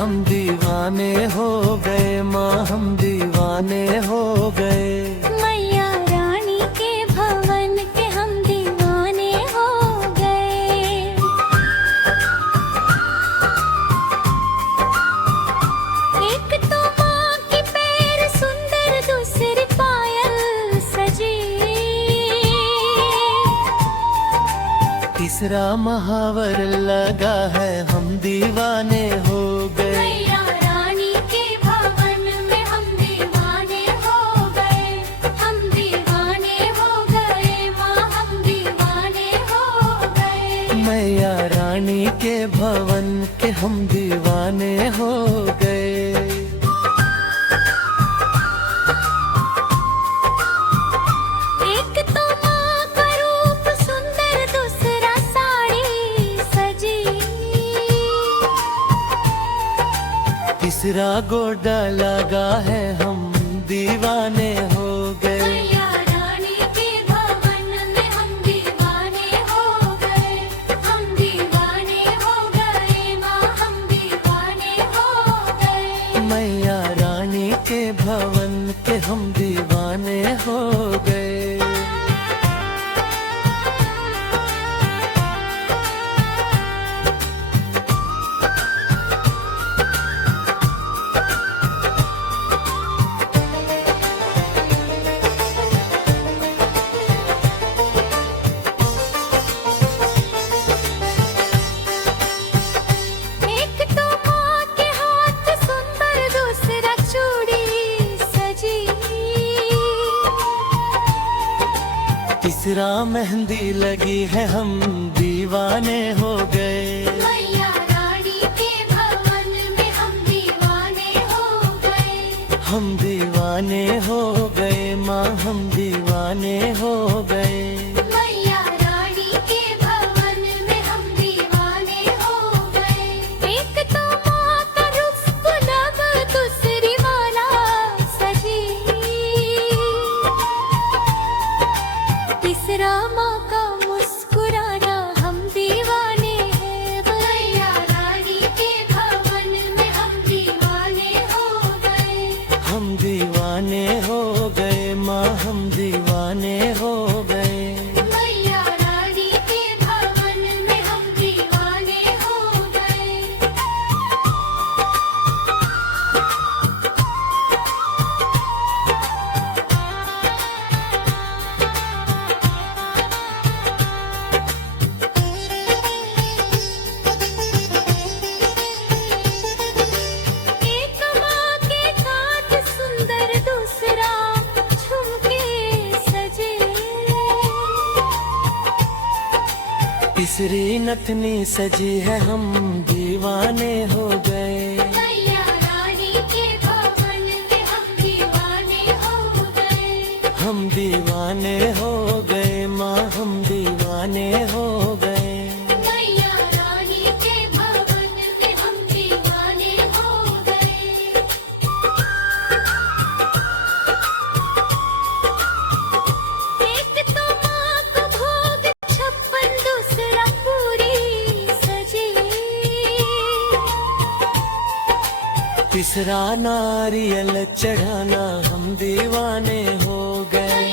हम दीवाने हो गए माँ, हम दीवाने हो गए। मैया रानी के भवन के हम दीवाने हो गए। एक तो माँ की पैर सुंदर, दूसरी पायल सजी, तीसरा महावर लगा है, हम दीवाने हो गए। मैया रानी के भवन में हम दीवाने हो गए। हम दीवाने हो गए माँ, हम दीवाने हो गए। मैया रानी के भवन के हम दीवाने हो गए। एक तो माँ का रूप सुंदर, दूसरा साड़ी सजी, तीसरा गोडा लगा है, हम दीवाने हो गए। मैया रानी के भवन में हम दीवाने हो गए। हम दीवाने हो गए माँ, हम दीवाने हो गए। मैया रानी के भवन के हम दीवाने हो गए। एक तो माँ के हाथ सुंदर, दूसरा चूड़ी सजी, तीसरा मेहंदी लगी है, हम दीवाने हो गए। मैया रानी के भवन में हम दीवाने हो गए। हम दीवाने हो गए माँ, हम दीवाने हो गए। मैया रानी के भवन में हम दीवाने हो गए। एक तो माँ का रुख गुलाब, दूसरी माला सजी, तीसरा माँ का मुस्कुराना, हम दीवाने हैं। मैया रानी के भवन में हम दीवाने हो गए। हम दीवाने हो गए माँ, हम दीवाने हो गए। मैया रानी के भवन में हम दीवाने हो गए। एक माँ के हाथ सुंदर, दूसरा झुमके सजे, तीसरी नथनी सजी है, हम दीवाने हो गए। मैया रानी के भवन में हम दीवाने हो गए। हम दीवाने हो गए माँ, हम दीवाने हो गए। मैया रानी के भवन में हम दीवाने हो गए। एक तो माँ को भोग 56, दूसरा पूरी सजी, तीसरा नारियल चढ़ाना, हम दीवाने हो गए।